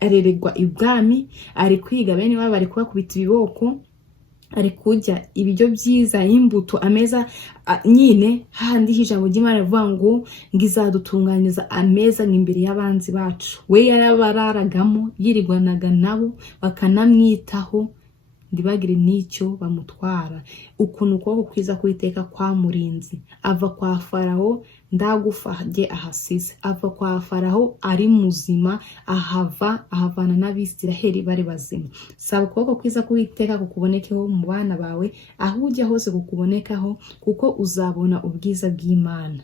Arererwa ibwami, ari kwiga, bene baba bari kubakubita ibiboko, ari kurya ibiryo byiza, imbuto, ameza nyine handi ijambo ry'Imana rivuga ngo ngizadutunganyiriza ameza n'imbere y'abanzi bacu. We yarabararagamo, yirigwanaga nabo, bakanamwitaho, ndibagire n'icyo bamutwara. Ukuntu ukuboko kwiza kwiteka kwamurinzi. Ava kwa Farawo ndagufahye ahasize, ava kwa Farawo ari muzima, ahavana n'Abisiraheli bari bazima. Saba ukuboko kwiza kwiteka kukubonekeho mu bana bawe, aho ujya hose kukubonekaho, kuko uzabona ubwiza bw'Imana,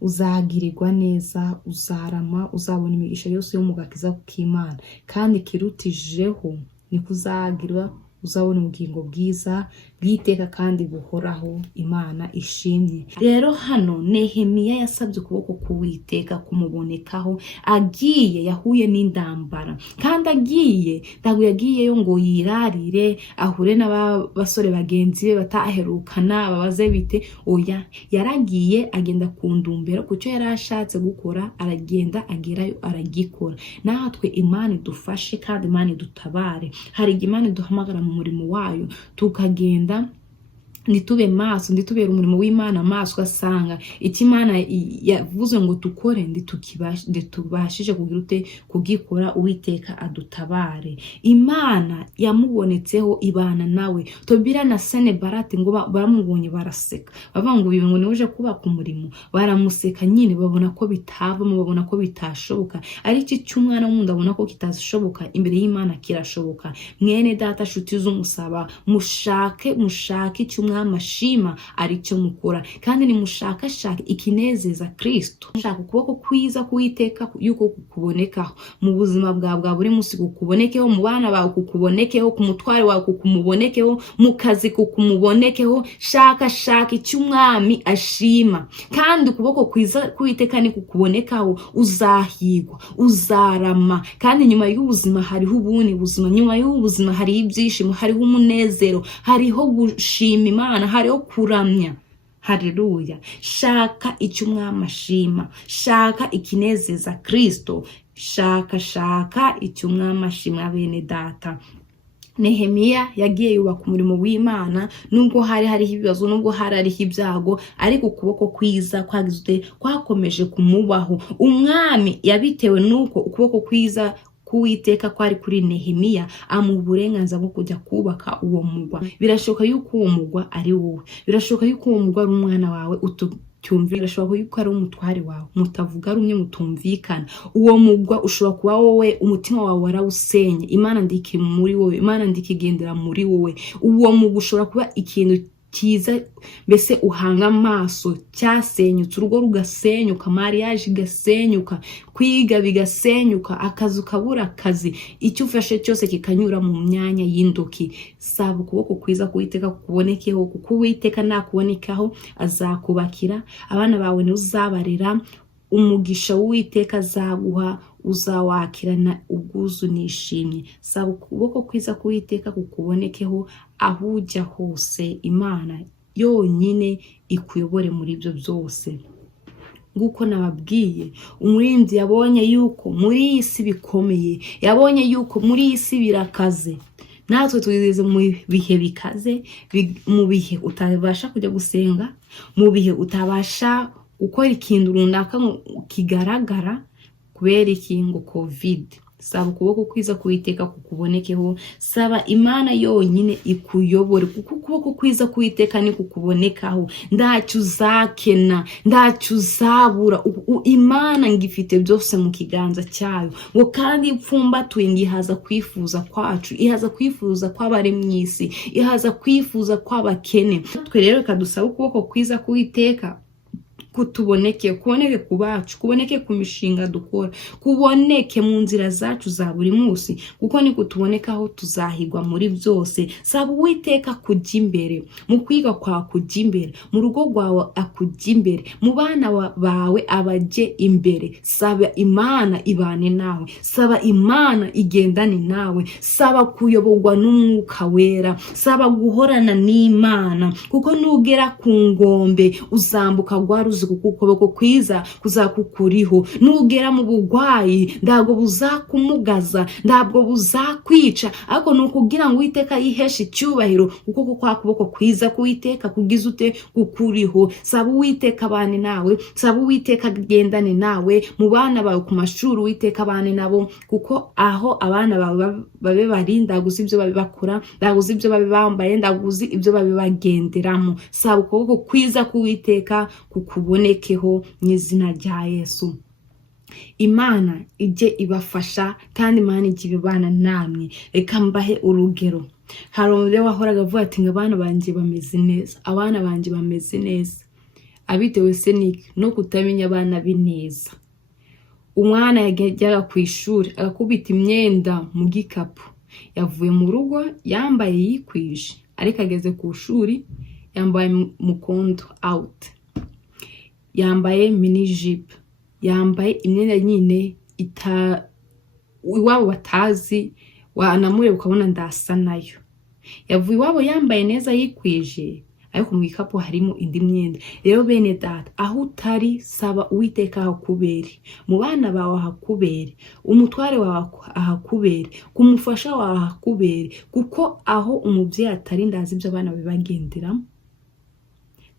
uzagirirwa neza, uzarama, uzabona imigisha yose yo mu gakiza k'Imana. Kandi kirutijeho ni kuzagirwa uzabona ubugingo bwiza bw'iteka kandi buhoraho. Imana ishimye. Rero hano Nehemiya yasabye ukuboko k'Uwiteka kumubonekaho, agiye yahuye n'indambara, kandi agiye ntabwo yagiyeyo ngo yirarire ahure n'abasore bagenzi be bataherukana babaze bite, oya, yaragiye agenda ku ndumbero ku cyo yari ashatse gukora, aragenda agerayo aragikora. Natwe Imana idufashe kandi Imana idutabare. Hari igihe Imana iduhamagara mu murimo wayo tukagenda nitube maso, nditubera umurimo w'Imana maso, asanga icyo Imana yavuze ngo tukore nditubashije kugira ute kugikora. Uwiteka adutabare. Imana yamubonetseho ibana nawe. Tobira na Senebalati ngo baramubonye baraseka, bavuga ngo uyu ngo niwe kubaka umurimo, baramuseka nyine, babona ko bitavamo, babona ko bitashoboka. Ari iki cy'umwana w'umuntu abona ko kitazashoboka, imbere y'Imana kirashoboka. Mwene data nshuti z'umusaba, mushake icyo amashima ari cyo mukora, kandi ni mushakashaka ikinezeza Kristo. Mushaka ukuboko kwiza k'Uwiteka yuko kukubonekaho mu buzima bwa buri munsi, kukubonekeho mu bana bawe, kukubonekeho ku mutware wawe, kukumubonekeho mu kazi, kukumubonekeho. Shaka icyo umwami ashima, kandi ukuboko kwiza k'Uwiteka ni kukubonekaho, uzahigwa, uzarama. Kandi nyuma y'ubuzima hariho ubundi buzima, nyuma y'ubuzima hariho ibyishimo, hariho umunezero, hariho gushima Imana, hariho kuramya. Haleluya. Shaka icyo umwami ashima, shaka ikinezeza Kristo, shaka icyo umwami ashima. Bene data, Nehemiya yagiye yubaka umurimo w'Imana, nubwo hariho ibibazo, nubwo hariho ibyago, ariko ukuboko kwiza kwakomeje kumubaho. Umwami yabitewe nuko ukuboko kwiza k'Uwiteka kwari kuri Nehemiya, amuha uburenganzira bwo kujya kubaka uwo mugwa. Birashoboka yuko uwo mugwa ari wowe, birashoboka yuko uwo mugwa ari umwana wawe utumvira, birashoboka yuko ari umutware wawe mutavuga rumwe, mutumvikana. Uwo mugwa ushobora kuba wowe, umutima wawe warawusenye, Imana ndiki muri wowe, Imana ndikigendera muri wowe. Uwo mugwa ushobora kuba ikintu kiza, mbese uhanga amaso, cyasenyutse, urugo rugasenyuka, mariage igasenyuka, kwiga bigasenyuka, akazi ukabura akazi, icyo ufashe cyose kikanyura mu myanya y'indoki. Saba ukuboko kwiza k'Uwiteka kukubonekeho, kuko Uwiteka nakubonekaho azakubakira, abana bawe ntuzabarera, umugisha w'Uwiteka azaguha uzawakirana ubwuzu nishimye. Saba ukuboko kwiza k'Uwiteka kukubonekeho aho ujya hose. Imana yonyine ikuyobore muri ibyo byose. Nguko nababwiye, umurinzi yabonye yuko muri iyi si bikomeye, yabonye yuko muri iyi si birakaze. Natwe tugeze mu bihe bikaze, mu bihe utabasha kujya gusenga, mu bihe utabasha gukora ikintu runaka kigaragara kubera ikingo COVID. Saba ukuboko kwiza k'Uwiteka kukubonekeho, saba Imana yonyine ikuyobore, kuko ukuboko kwiza k'Uwiteka ni kukubonekaho. Ntacyo uzakena, ntacyo uzabura. Imana ngifite byose mu kiganza cyayo, ngo kandi ipfumbatuye ngo ihaza kwifuza kwacu, ihaza kwifuza kw'abari mu isi, ihaza kwifuza kw'abakene. Twe rero kadusaba ukuboko kwiza k'Uwiteka kutuboneke, kuboneke ku bacu, kuboneke ku mishinga dukora, kuboneke mu nzira zacu za buri munsi, kuko ni kutubonekaho tuzahigwa muri byose. Saba Uwiteka kujya imbere, mu kwiga kwawe kujya imbere, mu rugo rwawe akujya imbere, mu bana bawe abajye imbere. Saba Imana ibane nawe, saba Imana igendane nawe, saba kuyoborwa n'Umwuka Wera, saba guhorana n'Imana, kuko nugera ku ngombe uzambuka rwaruzi, kuko ukuboko kwiza kuzakukuriho. Nugera mu bugwayi ntabwo buzakumugaza, ntabwo buzakwica, ariko nukugira ngo Uwiteka yiheshe icyubahiro, kuko kwa kuboko kwiza k'Uwiteka kugize ute kukuriho. Saba Uwiteka abane nawe, saba Uwiteka agendane nawe, mu bana bawe ku mashuri Uwiteka abane nabo, kuko aho abana bawe babe bari, ndaguzi ibyo babibakora, ndaguzi ibyo babibambaye, ndaguzi ibyo babibagenderamo. Saba ukuboko kwiza k'Uwiteka kukubonekeho mu izina rya Yesu. Imana ijye ibafasha, kandi Imana ijye ibana namwe. Reka mbahe urugero. Hari umugore wahoraga avuga ati ngo abana banjye bameze neza, abana banjye bameze neza. Abitewe se n'iki? No kutamenya abana bineza. Umwana yajyaga ku ishuri agakubita imyenda mu gikapu, yavuye mu rugo yambaye yikwije, ariko ageze ku shuri yambaye mukondo out, yambaye mini jeep, yambaye imyenda nyine iwabo batazi, wanamureba ukabona ndasa nayo. Yavuye iwabo yambaye neza yikwije, ariko mu gikapu harimo indi myenda. Rero bene data, aho utari saba Uwiteka ahakubere, mu bana bawe ahakubere, umutware wawe ahakubere, kumufasha wawe ahakubere, kuko aho umubyeyi atari ndazi ibyo abana bibagenderamo,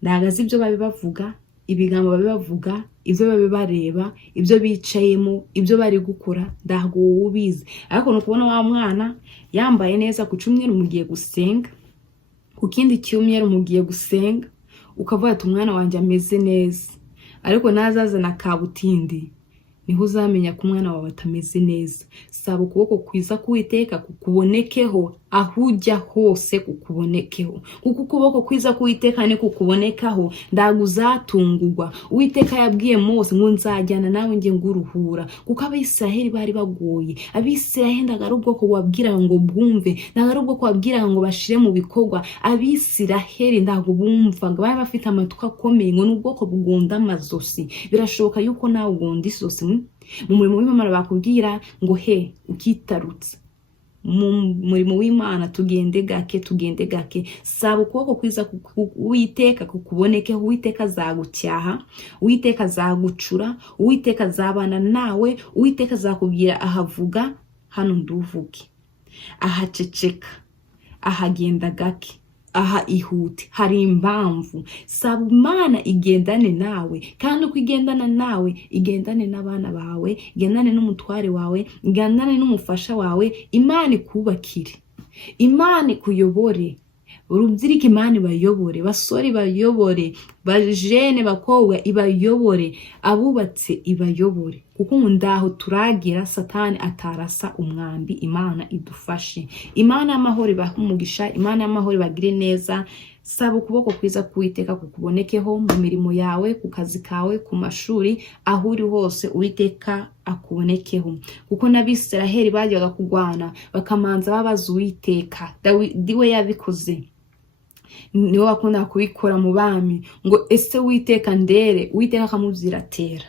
ndagazi ibyo babibavuga, ibigambo babibavuga, ibyo babibareba, ibyo bicayemo, ibyo bari gukora, ndago ubizi. Ariko nukubona wa mwana yambaye neza, ku cyumweru mugiye gusenga, ku kindi cyumweru mugiye gusenga, ukavuga ati umwana wanjye ameze neza, ariko nazazana kabutindi, niho uzamenya ko umwana wawe atameze neza. Saba ukuboko kwiza k'Uwiteka kukubonekeho, aho ujya hose kukubonekeho, kuko ukuboko kwiza k'Uwiteka ni kukubonekaho, ndago uzatungurwa. Uwiteka yabwiye Mose ngo nzajyana nawe nge nguruhura, kuko Abisiraheli bari bagoye. Abisiraheli ndaga ari ubwoko wabwira ngo bwumve, ndaga ari ubwoko wabwira ngo bashire mu bikorwa. Abisiraheli ndago bumvaga, bari bafite amatwi akomeye, ngo n'ubwoko bugonda amazosi. Birashoboka yuko nawe ugonda isosi mu murimo w'Imana, bakubwira ngo he ukitarutse mu murimo w'Imana, tugende gake. Saba ukuboko kwiza Uwiteka kukuboneke. Uwiteka azagucyaha, Uwiteka azagucura, Uwiteka azabana nawe, Uwiteka azakubwira ahavuga hano nduvuge, ahaceceka, ahagenda gake, aha ihute. Hari impamvu. Saba Imana igendane nawe, kandi uko igendana nawe igendane n'abana bawe, igendane n'umutware wawe, igendane n'umufasha wawe. Imana ikubakire, Imana ikuyobore, urubyiruko Imana ibayobore, basore ibayobore, bajene bakobwa ibayobore, abubatse ibayobore, kuko ndaho turagira Satani atarasa umwambi. Imana idufashe. Imana y'amahoro ibahe umugisha, Imana y'amahoro ibagire neza. Saba ukuboko kwiza k'Uwiteka kukubonekeho mu mirimo yawe, ku kazi kawe, ku mashuri, aho uri hose Uwiteka akubonekeho, kuko n'Abisiraheli bajyaga kugwana bakamanza babaza Uwiteka. Dawidi we yabikoze, niwe wakunda kubikora mu bami, ngo ese Uwiteka ndere. Uwiteka akamubwira atera,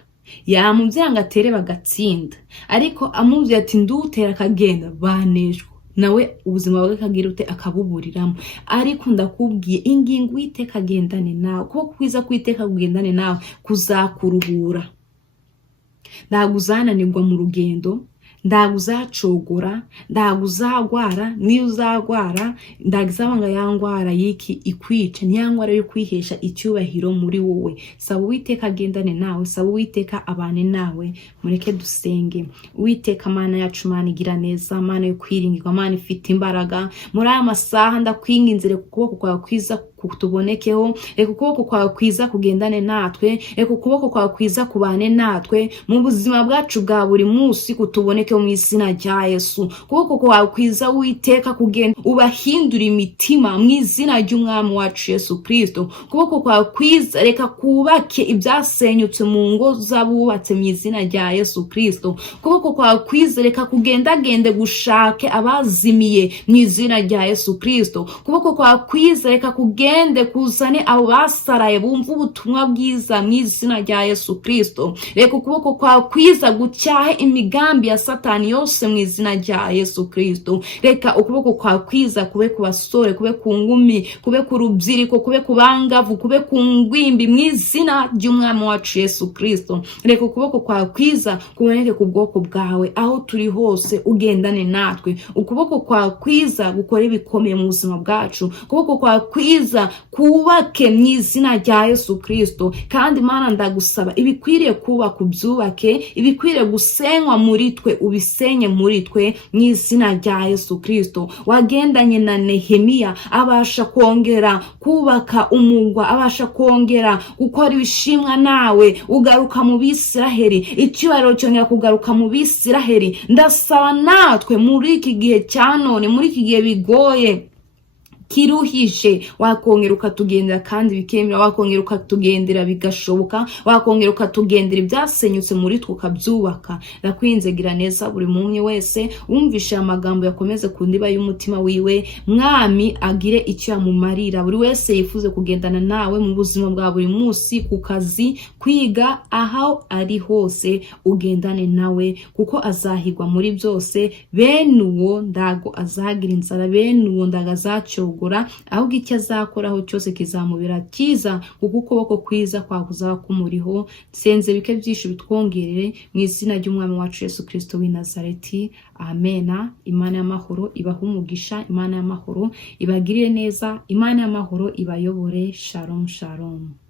yamubwira ngo atere bagatsinda, ariko amubwira ati ndutera akagenda banejwe, nawe ubuzima bwe kagira ute akabuburiramo. Ariko ndakubwiye ingingo Uwiteka agendane nawe, kuko kwiza k'Uwiteka kugendane nawe kuzakuruhura. Ndago uzananirwa mu rugendo, ndago uzacogora, ndago uzagwara. Niyo uzagwara, ndago izabanga yangwara yiki ikwica, ntiyangwara yo kwihesha icyubahiro muri wowe. Saba Uwiteka agendane nawe, saba Uwiteka abane nawe. Mureke dusenge. Uwiteka Mana yacu, Mana igira neza, Mana yo kwiringirwa, Mana ifite imbaraga, muri aya masaha ndakwinginze ku kuboko kwawe kwiza kutubonekeho, reka ukuboko kwawe kwiza kugendane natwe, reka ukuboko kwawe kwiza kubane natwe mu buzima bwacu bwa buri munsi, kutubonekeho mu izina rya Yesu. Ukuboko kwawe kwiza Uwiteka kugenda ubahindura imitima mu izina ry'umwami wacu Yesu Kristo. Ukuboko kwawe kwiza reka kubake ibyasenyutse mu ngo z'abubatse mu izina rya Yesu Kristo. Ukuboko kwawe kwiza reka kugendagende gushake abazimiye mu izina rya Yesu Kristo. Ukuboko kwawe kwiza reka kugende kuzane abo basaraye bumva ubutumwa bwiza mu izina rya Yesu Kristo. Reka ukuboko kwawe kwiza gucyahe imigambi ya Satani yose mu izina rya Yesu Kristo. Reka ukuboko kwawe kwiza kube ku basore, kube ku ngumi, kube ku rubyiruko, kube ku bangavu, kube ku ngwimbi mu izina ry'umwami wacu Yesu Kristo. Reka ukuboko kwawe kwiza kuboneke ku bwoko bwawe, aho turi hose ugendane natwe. Ukuboko kwawe kwiza gukora ibikomeye mu buzima bwacu, ukuboko kwawe kwiza kubake mu izina rya Yesu Kristo. Kandi Mana ndagusaba ibikwiriye kubaka ubyubake, ibikwiriye gusenywa muri twe ubisenye muri twe mu izina rya Yesu Kristo. Wagendanye na Nehemiya abasha kongera kubaka umugwa, abasha kongera gukora ibishimwa nawe, ugaruka mu Bisiraheli, icyubahiro cyongera kugaruka mu Bisiraheli. Ndasaba natwe muri iki gihe cya none, muri iki gihe bigoye, kiruhishe, wakongera ukatugendera kandi bikemera, wakongera ukatugendera bigashoboka, wakongera ukatugendera ibyasenyutse muri twe ukabyubaka. Ndakwinze gira neza buri muntu wese wumvishe amagambo yakomeze ku ndiba y'umutima wiwe, mwami agire icyo yamumarira. Buri wese yifuze kugendana nawe mu buzima bwa buri munsi, ku kazi, kwiga, aho ari hose ugendane nawe, kuko azahigwa muri byose. Bene uwo ndago azagira inzara, bene uwo ndago azacogora, ahubwo icyo azakoraho cyose kizamubera cyiza, kuko ukuboko kwiza kwakuzaba kumuriho. Senze bike byinshi bitwongerere mu izina ry'umwami wacu Yesu Kristo w'i Nazareti, amena. Imana y'amahoro ibahe umugisha, Imana y'amahoro ibagirire neza, Imana y'amahoro ibayobore. Shalom shalom.